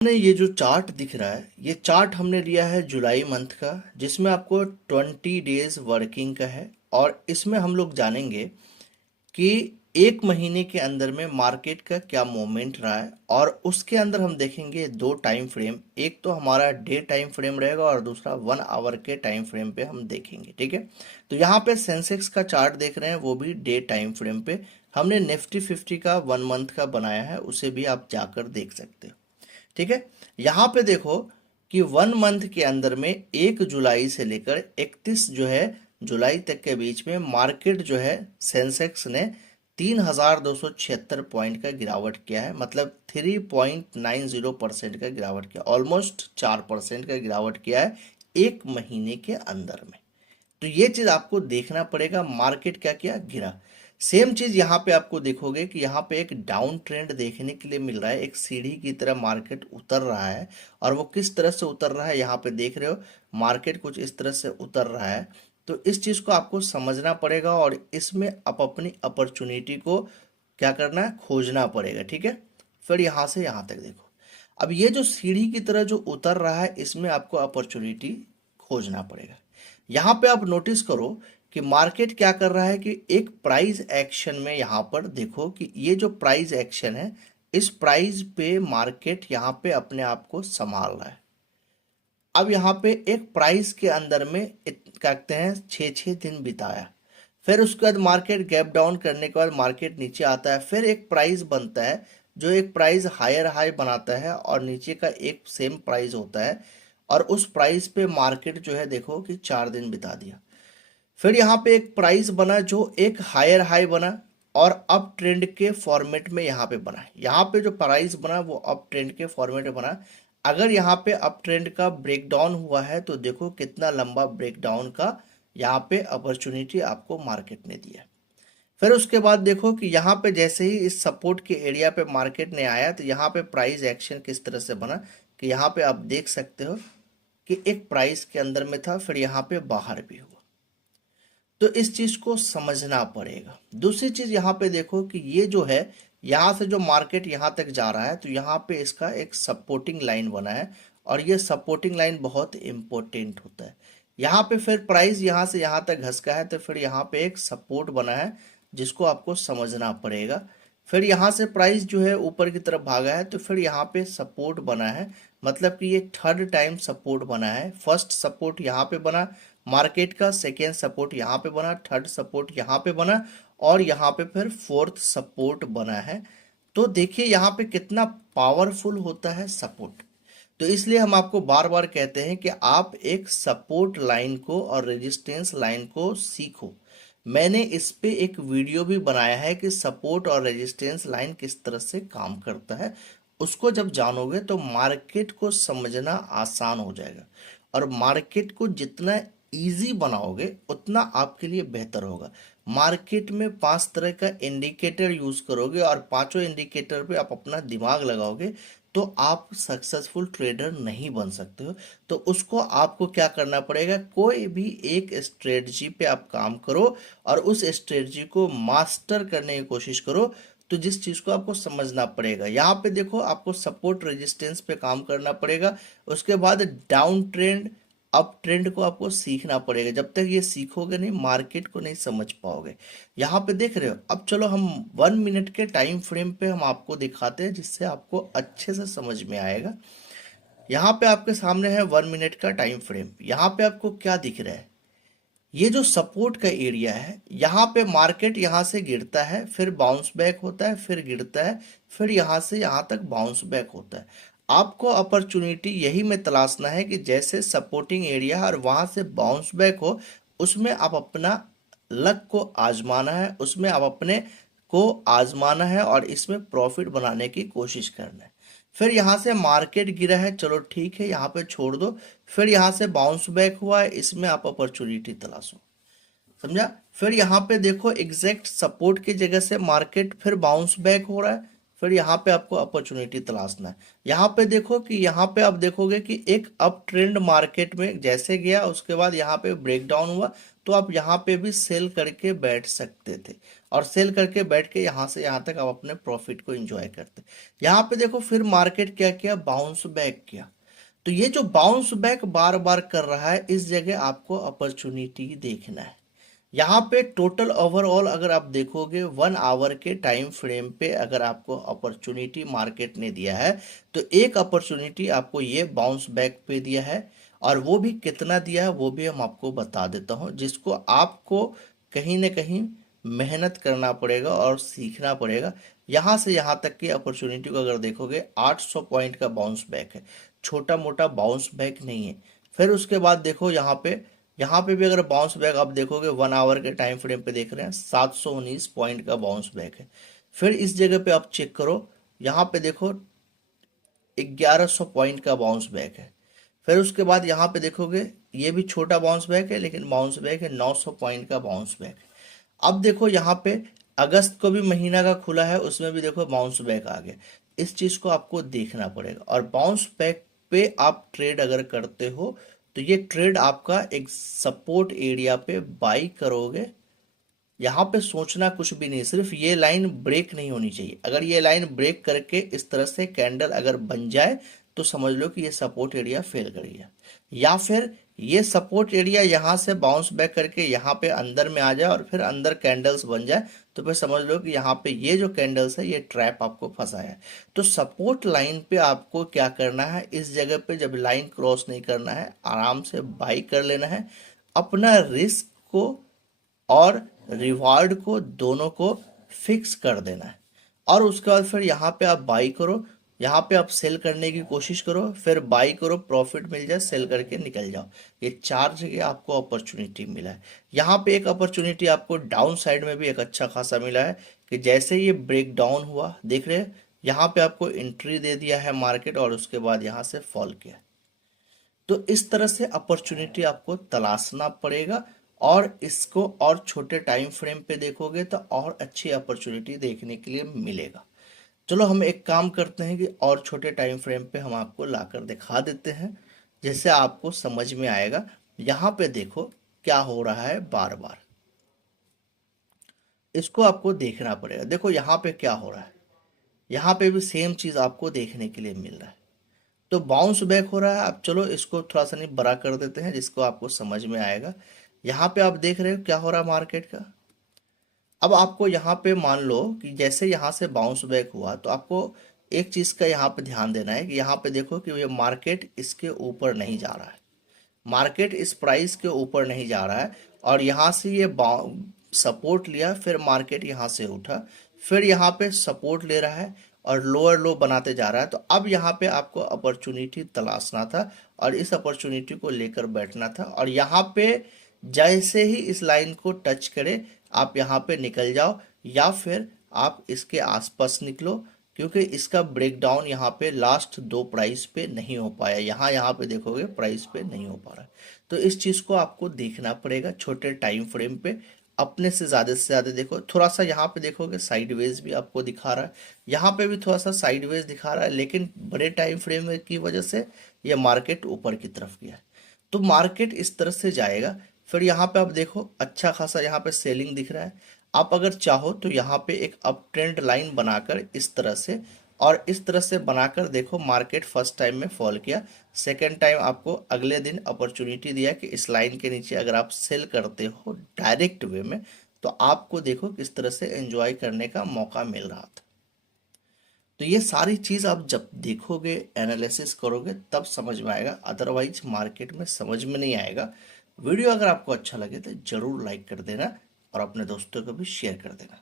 हमने ये जो चार्ट दिख रहा है, ये चार्ट हमने लिया है जुलाई मंथ का, जिसमें आपको 20 डेज वर्किंग का है। और इसमें हम लोग जानेंगे कि एक महीने के अंदर में मार्केट का क्या मूवमेंट रहा है। और उसके अंदर हम देखेंगे दो टाइम फ्रेम, एक तो हमारा डे टाइम फ्रेम रहेगा और दूसरा 1 आवर के टाइम फ्रेम पे हम देखेंगे। ठीक है, तो यहाँ पे सेंसेक्स का चार्ट देख रहे हैं, वो भी डे टाइम फ्रेम पे। हमने निफ्टी 50 का 1 मंथ का बनाया है, उसे भी आप जाकर देख सकते हो। ठीक है, यहाँ पे देखो कि 1 मंथ के अंदर में 1 जुलाई से लेकर 31 जो है जुलाई तक के बीच में मार्केट जो है सेंसेक्स ने 3276 पॉइंट का गिरावट किया है। मतलब 3.90% का गिरावट किया, ऑलमोस्ट 4% का गिरावट किया है एक महीने के अंदर में। तो ये चीज आपको देखना पड़ेगा, मार्केट क्या क्या गिरा। सेम चीज यहाँ पे आपको देखोगे कि यहाँ पे एक डाउन ट्रेंड देखने के लिए मिल रहा है, एक सीढ़ी की तरह मार्केट उतर रहा है। और वो किस तरह से उतर रहा है यहाँ पे देख रहे हो, मार्केट कुछ इस तरह से उतर रहा है। तो इस चीज को आपको समझना पड़ेगा और इसमें आप अपनी अपॉर्चुनिटी को क्या करना है, खोजना पड़ेगा। ठीक है, फिर यहाँ से यहाँ तक देखो, अब ये जो सीढ़ी की तरह जो उतर रहा है, इसमें आपको अपॉर्चुनिटी खोजना पड़ेगा। यहाँ पे आप नोटिस करो कि मार्केट क्या कर रहा है कि एक प्राइस एक्शन में यहाँ पर देखो कि ये जो प्राइस एक्शन है, इस प्राइस पे मार्केट यहाँ पे अपने आप को संभाल रहा है। अब यहाँ पे एक प्राइस के अंदर में क्या कहते हैं 6 दिन बिताया, फिर उसके बाद मार्केट गैप डाउन करने के बाद मार्केट नीचे आता है, फिर एक प्राइस बनता है जो एक प्राइस हायर हाई बनाता है और नीचे का एक सेम प्राइस होता है। और उस प्राइस पे मार्केट जो है देखो कि 4 दिन बिता दिया। फिर यहाँ पे एक प्राइस बना जो एक हायर हाई बना और अप ट्रेंड के फॉर्मेट में यहाँ पे बना। यहाँ पे जो प्राइस बना वो अप ट्रेंड के फॉर्मेट में बना। अगर यहाँ पे अप ट्रेंड का ब्रेक डाउन हुआ है तो देखो कितना लंबा ब्रेक डाउन का यहाँ पे अपॉर्चुनिटी आपको मार्केट ने दिया। फिर उसके बाद देखो कि यहाँ पे जैसे ही इस सपोर्ट के एरिया पे मार्केट ने आया तो यहाँ पे प्राइस एक्शन किस तरह से बना कि यहाँ पे आप देख सकते हो कि एक प्राइस के अंदर में था, फिर यहाँ पे बाहर भी हुआ। तो इस चीज को समझना पड़ेगा। दूसरी चीज यहाँ पे देखो कि ये जो है यहाँ से जो मार्केट यहाँ तक जा रहा है, तो यहाँ पे इसका एक सपोर्टिंग लाइन बना है और ये सपोर्टिंग लाइन बहुत इंपॉर्टेंट होता है। यहाँ पे फिर प्राइस यहाँ से यहाँ तक घसका है तो फिर यहाँ पे एक सपोर्ट बना है जिसको आपको समझना पड़ेगा। फिर यहाँ से प्राइस जो है ऊपर की तरफ भागा है तो फिर यहाँ पे सपोर्ट बना है, मतलब कि ये थर्ड टाइम सपोर्ट बना है। फर्स्ट सपोर्ट यहाँ पे बना मार्केट का, सेकेंड सपोर्ट यहाँ पे बना, थर्ड सपोर्ट यहाँ पे बना और यहाँ पे फिर फोर्थ सपोर्ट बना है। तो देखिए यहाँ पे कितना पावरफुल होता है सपोर्ट। तो इसलिए हम आपको बार बार कहते हैं कि आप एक सपोर्ट लाइन को और रेजिस्टेंस लाइन को सीखो। मैंने इस पे एक वीडियो भी बनाया है कि सपोर्ट और रेजिस्टेंस लाइन किस तरह से काम करता है। उसको जब जानोगे तो मार्केट को समझना आसान हो जाएगा और मार्केट को जितना इजी बनाओगे उतना आपके लिए बेहतर होगा। मार्केट में 5 तरह का इंडिकेटर यूज करोगे और पांचों इंडिकेटर पे आप अपना दिमाग लगाओगे तो आप सक्सेसफुल ट्रेडर नहीं बन सकते हो। तो उसको आपको क्या करना पड़ेगा, कोई भी एक स्ट्रेटजी पे आप काम करो और उस स्ट्रेटजी को मास्टर करने की कोशिश करो। तो जिस चीज को आपको समझना पड़ेगा, यहाँ पे देखो आपको सपोर्ट रेजिस्टेंस पे काम करना पड़ेगा। उसके बाद डाउन ट्रेंड अप ट्रेंड को आपको सीखना पड़ेगा। जब तक ये सीखोगे नहीं मार्केट को नहीं समझ पाओगे। यहाँ पे देख रहे हो, अब चलो हम 1 मिनट के टाइम फ्रेम पे हम आपको दिखाते हैं जिससे आपको अच्छे से समझ में आएगा। यहाँ पे आपके सामने है 1 मिनट का टाइम फ्रेम। यहाँ पे आपको क्या दिख रहा है, ये जो सपोर्ट का एरिया है, यहाँ पे मार्केट यहाँ से गिरता है, फिर बाउंस बैक होता है, फिर गिरता है, फिर यहाँ से यहाँ तक बाउंस बैक होता है। आपको अपॉर्चुनिटी यही में तलाशना है कि जैसे सपोर्टिंग एरिया और वहां से बाउंस बैक हो, उसमें आप अपना लक को आजमाना है, उसमें आप अपने को आजमाना है और इसमें प्रॉफिट बनाने की कोशिश करना है। फिर यहाँ से मार्केट गिरा है, चलो ठीक है यहाँ पे छोड़ दो। फिर यहाँ से बाउंस बैक हुआ है, इसमें आप अपॉर्चुनिटी तलाशो। समझा? फिर यहाँ पे देखो एग्जैक्ट सपोर्ट की जगह से मार्केट फिर बाउंस बैक हो रहा है, फिर यहाँ पे आपको अपॉर्चुनिटी तलाशना है। यहाँ पे देखो कि यहाँ पे आप देखोगे कि एक अप ट्रेंड मार्केट में जैसे गया उसके बाद यहाँ पे ब्रेक डाउन हुआ, तो तो आप यहाँ पे भी सेल करके बैठ सकते थे, और सेल करके बैठ के यहाँ से यहाँ तक आप अपने प्रॉफिट को एंजॉय करते। यहाँ पे देखो फिर मार्केट क्या किया, बाउंस बैक किया। तो ये जो बाउंस बैक बार बार कर रहा है, इस जगह आपको अपॉर्चुनिटी देखना है। यहाँ पे टोटल ओवरऑल अगर आप देखोगे 1 आवर के टाइम फ्रेम पे अगर आपको अपॉर्चुनिटी मार्केट ने दिया है, तो एक अपॉर्चुनिटी आपको ये बाउंस बैक पे दिया है, और वो भी कितना दिया है वो भी हम आपको बता देता हूँ, जिसको आपको कहीं ना कहीं मेहनत करना पड़ेगा और सीखना पड़ेगा। यहाँ से यहाँ तक की अपॉर्चुनिटी को अगर देखोगे 800 पॉइंट का बाउंस बैक है, छोटा मोटा बाउंस बैक नहीं है। फिर उसके बाद देखो यहाँ पे भी अगर बाउंस बैक आप देखोगे 1 आवर के टाइम फ्रेम पे देख रहे हैं 719 पॉइंट का बाउंस बैक है। फिर इस जगह पे आप चेक करो, यहाँ पे देखो 1100 पॉइंट का बाउंस बैक है। फिर उसके बाद यहाँ पे देखोगे ये भी छोटा बाउंस बैक है, लेकिन बाउंस बैक है 900 पॉइंट का बाउंस बैक है। अब देखो यहाँ पे अगस्त को भी महीना का खुला है, उसमें भी देखो बाउंस बैक आ गया। इस चीज को आपको देखना पड़ेगा, और बाउंस बैक पे आप ट्रेड अगर करते हो तो ये ट्रेड आपका एक सपोर्ट एरिया पे बाई करोगे। यहाँ पे सोचना कुछ भी नहीं, सिर्फ ये लाइन ब्रेक नहीं होनी चाहिए। अगर ये लाइन ब्रेक करके इस तरह से कैंडल अगर बन जाए तो समझ लो कि ये सपोर्ट एरिया फेल कर गया, या फिर ये सपोर्ट एरिया यहाँ से बाउंस बैक करके यहाँ पे अंदर में आ जाए और फिर अंदर कैंडल्स बन जाए, तो फिर समझ लो कि यहाँ पे ये जो कैंडल्स है ये ट्रैप आपको फंसाया है। तो सपोर्ट लाइन पे आपको क्या करना है, इस जगह पे जब लाइन क्रॉस नहीं करना है, आराम से बाई कर लेना है, अपना रिस्क को और रिवार्ड को दोनों को फिक्स कर देना है। और उसके बाद फिर यहाँ पे आप बाई करो, यहाँ पे आप सेल करने की कोशिश करो, फिर बाई करो, प्रॉफिट मिल जाए, सेल करके निकल जाओ। ये 4 जगह आपको अपॉर्चुनिटी मिला है। यहाँ पे एक अपॉर्चुनिटी आपको डाउन साइड में भी एक अच्छा खासा मिला है, कि जैसे ये ब्रेक डाउन हुआ देख रहे हैं, यहाँ पे आपको एंट्री दे दिया है मार्केट, और उसके बाद यहाँ से फॉल किया। तो इस तरह से अपॉर्चुनिटी आपको तलाशना पड़ेगा, और इसको और छोटे टाइम फ्रेम पे देखोगे तो और अच्छी अपॉर्चुनिटी देखने के लिए मिलेगा। चलो हम एक काम करते हैं कि और छोटे टाइम फ्रेम पे हम आपको लाकर दिखा देते हैं, जिससे आपको समझ में आएगा। यहाँ पे देखो क्या हो रहा है, बार बार इसको आपको देखना पड़ेगा। देखो यहाँ पे क्या हो रहा है, यहाँ पे भी सेम चीज आपको देखने के लिए मिल रहा है। तो बाउंस बैक हो रहा है। अब चलो इसको थोड़ा सा नहीं बड़ा कर देते हैं, जिसको आपको समझ में आएगा। यहाँ पे आप देख रहे हो क्या हो रहा है मार्केट का। अब आपको यहाँ पे मान लो कि जैसे यहाँ से बाउंस बैक हुआ, तो आपको एक चीज का यहाँ पे ध्यान देना है कि यहाँ पे देखो कि ये मार्केट इसके ऊपर नहीं जा रहा है, मार्केट इस प्राइस के ऊपर नहीं जा रहा है, और यहाँ से ये सपोर्ट लिया, फिर मार्केट यहाँ से उठा, फिर यहाँ पे सपोर्ट ले रहा है और लोअर लो बनाते जा रहा है। तो अब यहाँ पे आपको अपॉर्चुनिटी तलाशना था, और इस अपॉर्चुनिटी को लेकर बैठना था, और यहाँ पे जैसे ही इस लाइन को टच करे आप यहाँ पे निकल जाओ, या फिर आप इसके आसपास निकलो, क्योंकि इसका ब्रेकडाउन यहाँ पे लास्ट 2 प्राइस पे नहीं हो पाया। यहाँ यहाँ पे देखोगे प्राइस पे नहीं हो पा रहा है। तो इस चीज़ को आपको देखना पड़ेगा छोटे टाइम फ्रेम पे, अपने से ज़्यादा देखो। थोड़ा सा यहाँ पे देखोगे साइडवेज भी आपको दिखा रहा है, यहाँ पे भी थोड़ा सा साइडवेज दिखा रहा है, लेकिन बड़े टाइम फ्रेम की वजह से ये मार्केट ऊपर की तरफ गया है। तो मार्केट इस तरह से जाएगा। फिर यहाँ पे आप देखो अच्छा खासा यहाँ पे सेलिंग दिख रहा है। आप अगर चाहो तो यहाँ पे एक अप ट्रेंड लाइन बनाकर इस तरह से, और इस तरह से बनाकर देखो, मार्केट फर्स्ट टाइम में फॉल किया, सेकेंड टाइम आपको अगले दिन अपॉर्चुनिटी दिया कि इस लाइन के नीचे अगर आप सेल करते हो डायरेक्ट वे में, तो आपको देखो किस तरह से एंजॉय करने का मौका मिल रहा था। तो ये सारी चीज़ आप जब देखोगे, एनालिसिस करोगे, तब समझ में आएगा, अदरवाइज मार्केट में समझ में नहीं आएगा। वीडियो अगर आपको अच्छा लगे तो ज़रूर लाइक कर देना, और अपने दोस्तों को भी शेयर कर देना।